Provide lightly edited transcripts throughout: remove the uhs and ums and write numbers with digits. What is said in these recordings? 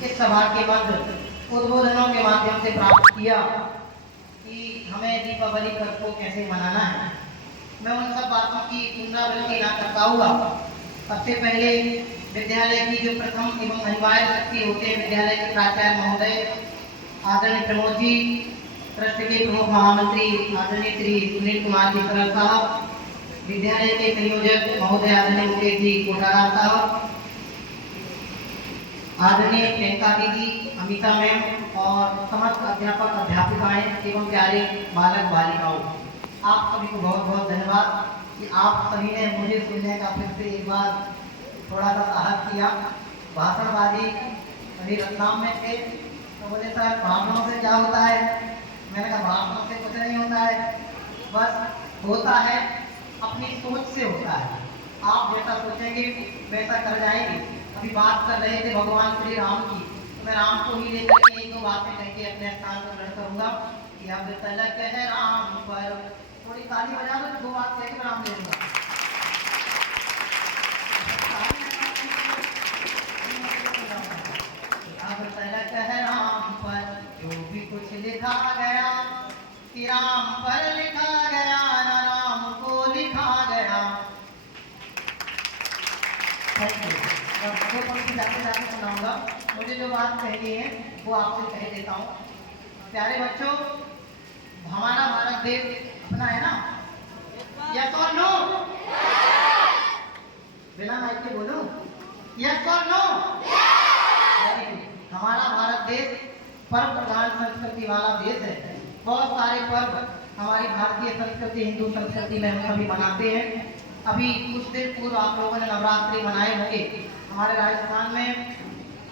इस सभा के मध्य उद्बोधनों के माध्यम से प्राप्त किया कि हमें दीपावली पर्व को कैसे मनाना है। मैं उन सब बातों की पुनरावृत्ति ना करता हुआ सबसे पहले विद्यालय की जो प्रथम एवं अनिवार्य शक्ति होते हैं, विद्यालय के प्राचार्य महोदय आदरणीय प्रमोद जी, ट्रस्ट के प्रमुख महामंत्री आदरणीय श्री सुनील कुमार जी सरल साहब, विद्यालय के संयोजक महोदय आदरणीय मुकेश जी कोटाराम साहब, आदरणीय प्रियंका दीदी, अमिता मैम और समस्त अध्यापक अध्यापिकाएं एवं प्यारे बालक बालिकाओं, आप सभी को बहुत बहुत धन्यवाद कि आप सभी ने मुझे सुनने का फिर से एक बार थोड़ा सा साहस किया। भाषणबाजी अभी रतलाम में थे तो बोले सर भाषणों से क्या होता है। मैंने कहा भाषणों से कुछ नहीं होता है, बस होता है अपनी सोच से होता है। आप जैसा सोचेंगे वैसा कर जाएंगे। अभी बात कर रहे थे भगवान श्री राम की, तो मैं राम को ही लेकर के एक दो बातें कह के अपने स्थान पर ग्रहण करूंगा कि अब तलक है राम पर। थोड़ी ताली बजा दो, दो बात कह के राम ले लूंगा। अब तलक है राम पर जो भी कुछ लिखा गया, कि राम पर लिखा गया न राम को लिखा गया। जाते जाते सुनाऊंगा। मुझे जो बात कहनी है वो आपसे कह देता हूँ। प्यारे बच्चों, हमारा भारत देश अपना है ना? यस और नो? बिना माइक के बोलो यस और नो? हमारा भारत देश पर्व प्रधान संस्कृति वाला देश है। बहुत सारे पर्व हमारी भारतीय संस्कृति, हिंदू संस्कृति में हम सभी मनाते हैं। अभी कुछ दिन पूर्व आप लोगों ने नवरात्रि मनाए होंगे। हमारे राजस्थान में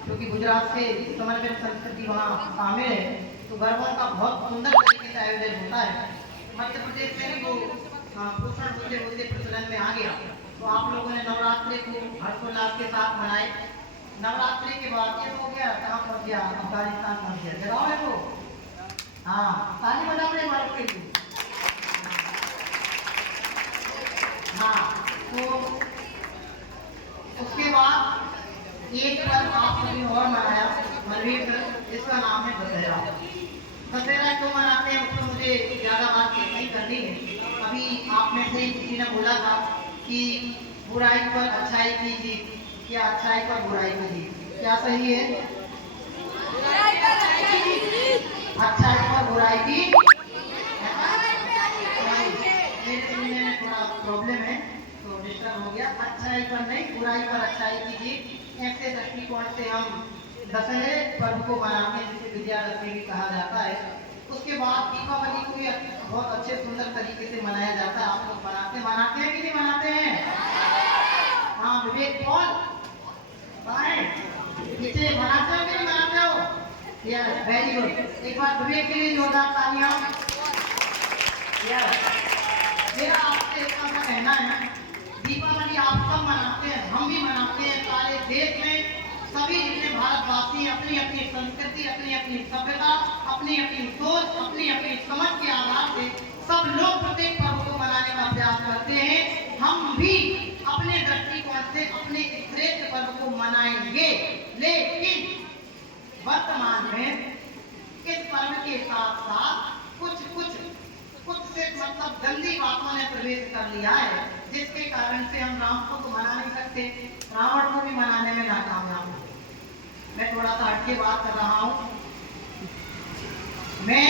क्योंकि गुजरात से समर्पित संस्कृति वहाँ शामिल है, तो गरबों का बहुत सुंदर तरीके से आयोजन होता है। मध्य प्रदेश में तो पोषण होते होते प्रचलन में आ गया, तो आप लोगों ने नवरात्रि को हर्षोल्लास के साथ मनाए। नवरात्रि के बाद ये हो गया, कहाँ पहुँच गया? अफगानिस्तान पहुँच गया। जगाओ है तो हाँ, ताली बजाओ मेरे भारत के लिए। हाँ, तो उसके बाद एक पर्व आप सभी और मनाया, मनवीर पर्व, जिसका नाम है दशहरा। दशहरा क्यों मनाते हैं उसको मुझे ज़्यादा बात नहीं करनी है। अभी आप में से किसी ने बोला था कि बुराई पर अच्छाई की जीत, या अच्छाई पर बुराई की जीत, क्या सही है? अच्छाई पर बुराई की, मेरे सुनने में थोड़ा प्रॉब्लम है तो डिस्टर्ब हो गया। अच्छाई पर नहीं, बुराई पर अच्छाई की जीत, ऐसे दृष्टिकोण से हम दशहरे पर्व को मनाते हैं, जिसे विजयादशमी भी कहा जाता है। उसके बाद दीपावली को भी बहुत अच्छे सुंदर तरीके से मनाया जाता है। आप लोग मनाते हैं कि नहीं मनाते हैं? हाँ, विवेक कौन पीछे मनाते हो कि नहीं मनाते हो? Yes, very good. एक बार विवेक के लिए जोरदार तालियां। यस, मेरा आपसे इतना सा कहना है, दीपावली आप सब मनाते हैं, हम भी मनाते हैं। सारे देश में सभी जितने भारतवासी अपनी अपनी संस्कृति, अपनी अपनी सभ्यता, अपनी अपनी सोच, अपनी अपनी समझ के आधार से सब लोग प्रत्येक पर्व को मनाने का प्रयास करते हैं। हम भी अपने दृष्टिकोण से अपने श्रेष्ठ पर्व को मनाएंगे, लेकिन वर्तमान में इस पर्व के साथ साथ कुछ से मतलब गंदी बातों ने प्रवेश कर लिया है, जिसके कारण से हम राम को तो मना नहीं सकते, रावण को भी मनाने में नाकामयाब हो। मैं थोड़ा सा हटके बात कर रहा हूँ। मैं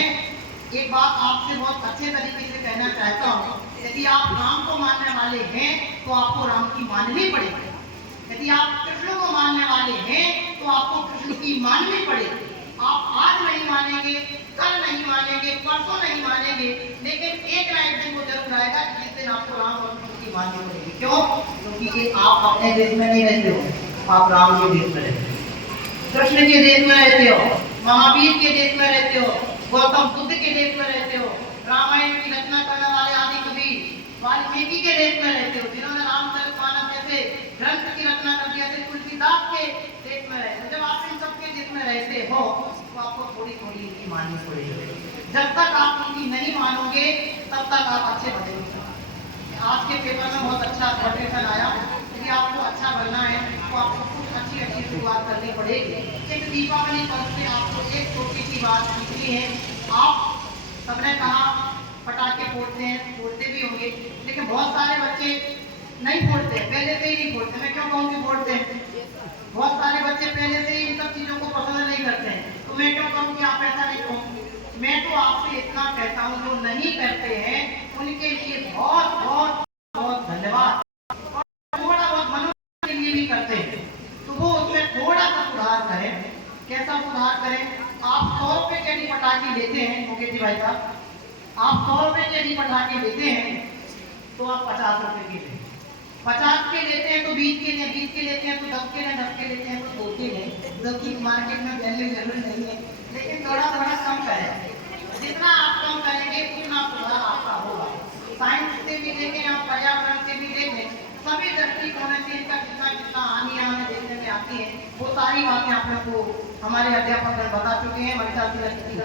एक बात आपसे बहुत अच्छे तरीके से कहना चाहता हूँ, यदि आप राम को मानने वाले हैं तो आपको राम की माननी पड़ेगी। यदि आप कृष्ण को मानने वाले हैं तो आपको कृष्ण की माननी पड़ेगी। आप आज नहीं मानेंगे, कल नहीं मानेंगे, परसों नहीं मानेंगे, लेकिन एक ना एक दिन वो जरूर आएगा जिस दिन आपको राम और कृष्ण की माननी पड़ेगी। क्यों? क्योंकि आप अपने देश में नहीं रहते हो, आप राम के देश में रहते हो, कृष्ण के देश में रहते हो, महावीर के देश में रहते हो, गौतम बुद्ध के देश में रहते हो, रामायण की रचना करने वाले आदि कवि वाल्मीकि के देश में रहते हो, जिन्होंने रामचरितमानस जैसे ग्रंथ की रचना कर दिया, तुलसीदास के देश में रहते हो। जब आप इन सबके देश में रहते हो तो आपको थोड़ी थोड़ी इनकी माननी पड़ेगी। जब तक आप इनकी नहीं मानोगे तब तक आप अच्छे बने नहीं सकते। आज के पेपर में बहुत अच्छा क्वेश्चन आया, यदि आपको अच्छा बनना है तो आपको कुछ अच्छी शुरुआत करनी पड़ेगी। दीपावली पर्व से आपको एक छोटी सी बात सीखनी है। आप सबने कहा पटाखे फोड़ते हैं, फोड़ते भी होंगे, लेकिन बहुत सारे बच्चे नहीं फोड़ते, पहले से ही नहीं फोड़ते। मैं क्यों कहूँ कि फोड़ते हैं? बहुत सारे बच्चे पहले से ही इन सब चीजों को पसंद नहीं करते हैं, तो मैं क्यों कहूँ कि आप ऐसा नहीं कहो। मैं तो आपसे इतना कहता हूँ, जो नहीं करते हैं उनके लिए बहुत बहुत बहुत धन्यवाद। और थोड़ा बहुत मनोरंजन के लिए भी करते हैं, तो वो उसमें थोड़ा सा सुधार करें। कैसा सुधार करें? आप 100 रुपए के भी पटाखे लेते हैं, मुकेश जी भाई साहब, आप 100 रुपए के भी पटाखे लेते हैं, तो आप 50 रुपए के लें। 50 के लेते हैं तो 20 के लें, 20 के लेते हैं तो 10 के लें, 10 के लेते हैं तो 2 के लें, जो कि मार्केट में वैल्यू जरूर नहीं है, लेकिन थोड़ा थोड़ा कम करें। जितना आप कम करेंगे उतना सुधार आपका होगा। साइंस से भी देखें, आप पर्यावरण से भी देखें, सभी दृष्टिकोणों से इनका कितना कितना हानि हमें देखने में आती है, वो सारी बातें आप लोग को हमारे अध्यापक बता चुके हैं, मंचाल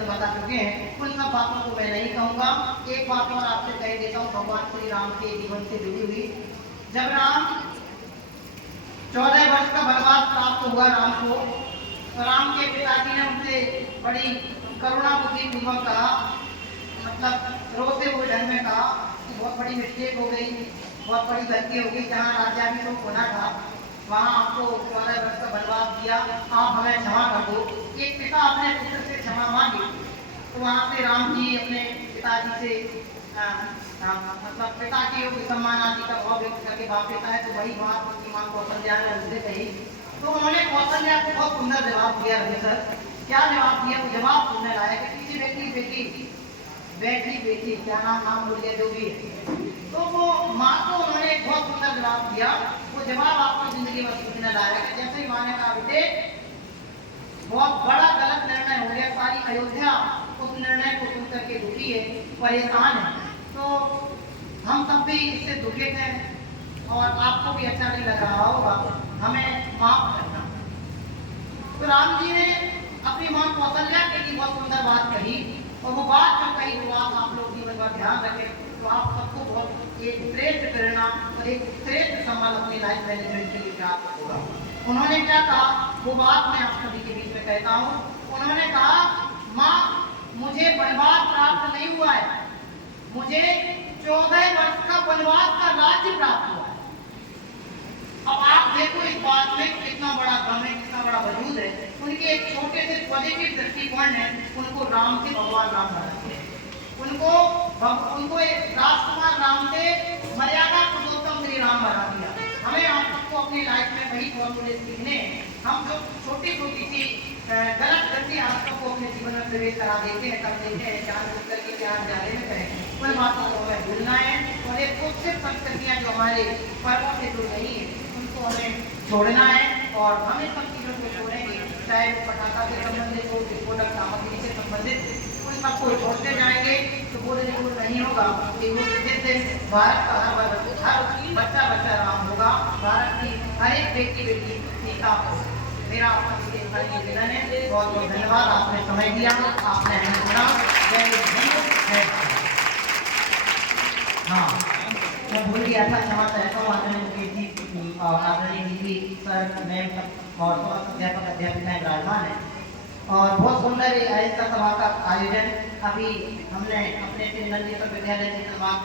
बता चुके हैं। उन सब बातों को मैं नहीं कहूँगा। एक बात और आपसे कह देता हूँ, भगवान श्री राम के जीवन से जुड़ी हुई। जब राम 14 वर्ष का वनवास प्राप्त हुआ राम को, तो राम के पिताजी ने उनसे बड़ी करुणा बुद्धि पूर्वक कहा, मतलब रोते हुए ढंग में कहा कि बहुत बड़ी मिस्टेक हो गई, बहुत बड़ी गलती हो गई। जहाँ राज्याभिषेक होना था वहाँ आपको 14 वर्ष का वनवास दिया, आप हमें क्षमा कर दो। एक पिता अपने पुत्र से क्षमा मांगे, तो वहाँ से राम जी अपने पिताजी से मतलब पिता के योग्य सम्मान आदि का भाव व्यक्त करके वापिस आए। तो वही बात उनकी माँ कौशल्या ने उनसे कही, तो उन्होंने कौशल्या को बहुत सुंदर जवाब दिया। रहे सर क्या जवाब दिया? वो जवाब सुनने लायक है। किसी बेटी क्या नाम बोल दिया, जो भी है, तो वो माँ को उन्होंने एक बहुत सुंदर जवाब दिया। वो जवाब आपको जिंदगी में सीखने लायक है। जैसे ही माँ ने कहा, बेटे बहुत बड़ा गलत निर्णय हो गया, सारी अयोध्या उस निर्णय को सुन करके दुखी है, परेशान है, तो हम सब भी इससे दुखित हैं और आपको भी अच्छा नहीं लग रहा होगा, हमें माफ करना। तो राम जी ने अपनी माँ कौशल्या के लिए बहुत सुंदर बात कही, और वो बात जो कही वो आप लोग जीवन भर ध्यान रखें, तो आप सबको बहुत एक श्रेष्ठ प्रेरणा और एक श्रेष्ठ सम्मान अपनी लाइफ मैनेजमेंट के लिए प्राप्त होगा। उन्होंने क्या कहा, वो बात मैं आप सभी के बीच में कहता हूँ। उन्होंने कहा, माँ मुझे वनवास प्राप्त नहीं हुआ है, मुझे 14 वर्ष का वनवास का राज्य प्राप्त हुआ है। अब आप देखो इस बात में कितना बड़ा दम है, कितना बड़ा वजूद है। उनके एक छोटे से पॉजिटिव दृष्टिकोण है, उनको राम से भगवान राम बनाते हैं, उनको एक राजकुमार राम से मर्यादा पुरुषोत्तम श्री राम बना दिया। हमें आप सबको अपनी लाइफ में वही फॉर्मूले सीखने। हम जो छोटी छोटी सी गलत गलती आप सबको अपने जीवन में प्रवेश करा देते हैं, कर देते हैं, जान बुझ करके ज्ञान जाने में करें, उन बातों को हमें भूलना है। और एक कुछ संस्कृतियाँ जो हमारे पर्वों से जुड़ रही है उनको हमें छोड़ना है, और हम इन सब चीज़ों को छोड़ेंगे, चाहे वो पटाखा से संबंधित हो, विस्फोटक सामग्री से संबंधित, उन सबको छोड़ते जाएंगे तो वो जरूर नहीं होगा कि वो जिससे भारत का हर बच्चा राम होगा, भारत की हर एक बेटी सीता हो। मेरा आपके निवेदन है। बहुत बहुत धन्यवाद, आपने समय दिया, आपने हमें सुना। हाँ, मैं भूल गया था, क्षमा चाहता हूँ। आदरणीय मुकेश जी और आदरणीय दीदी सर मैम और अध्यापक अध्यापिकाएं विराजमान है, और बहुत सुंदर ऐसा सभा का आयोजन अभी हमने अपने नंदीश्वर विद्यालय चित्रमार्ग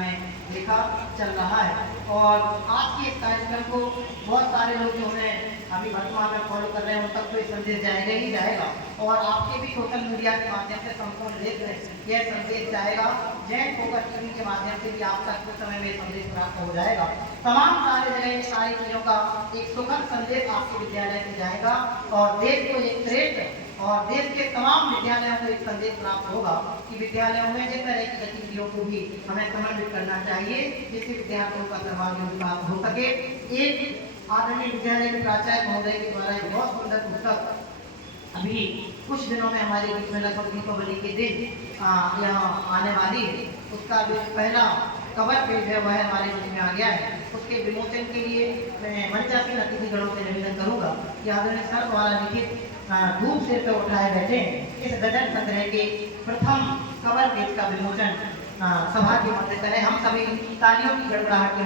में लिखा चल रहा है। और आज के इस कार्यक्रम को बहुत सारे लोग जो हमें अभी वर्तमान में फॉलो कर रहे हैं, उन तक तो ये संदेश जाएगा ही जाएगा, और आपके भी सोशल मीडिया के माध्यम से संपूर्ण देश में यह संदेश जाएगा। जैन फोकस टीवी के माध्यम से भी आप तक कुछ समय में संदेश प्राप्त हो जाएगा। तमाम सारे जगह सारी चीज़ों का एक सुखद संदेश आपके विद्यालय से जाएगा, और देश को एक श्रेष्ठ और देश के तमाम विद्यालयों को एक संदेश प्राप्त होगा कि विद्यालयों में जिस तरह की गतिविधियों को भी हमें समन्वित करना चाहिए, जिससे विद्यार्थियों का सर्वांगीण विकास हो सके। एक आदरणीय विद्यालय के प्राचार्य महोदय के द्वारा एक बहुत सुंदर पुस्तक अभी कुछ दिनों में हमारे बीच में लगभग दीपावली के दिन यहाँ आने वाली है। उसका जो पहला कवर पेज है वह हमारे बीच में आ गया है। उसके विमोचन के लिए मैं मंचासीन अतिथिगणों से निवेदन करूंगा कि आदरणीय सर द्वारा लिखित धूप सिर पर उठाए बैठे इस गजल संग्रह के प्रथम कवर पेज का विमोचन सभा के मध्य करें। हम सभी तालियों की गड़गड़ाहट के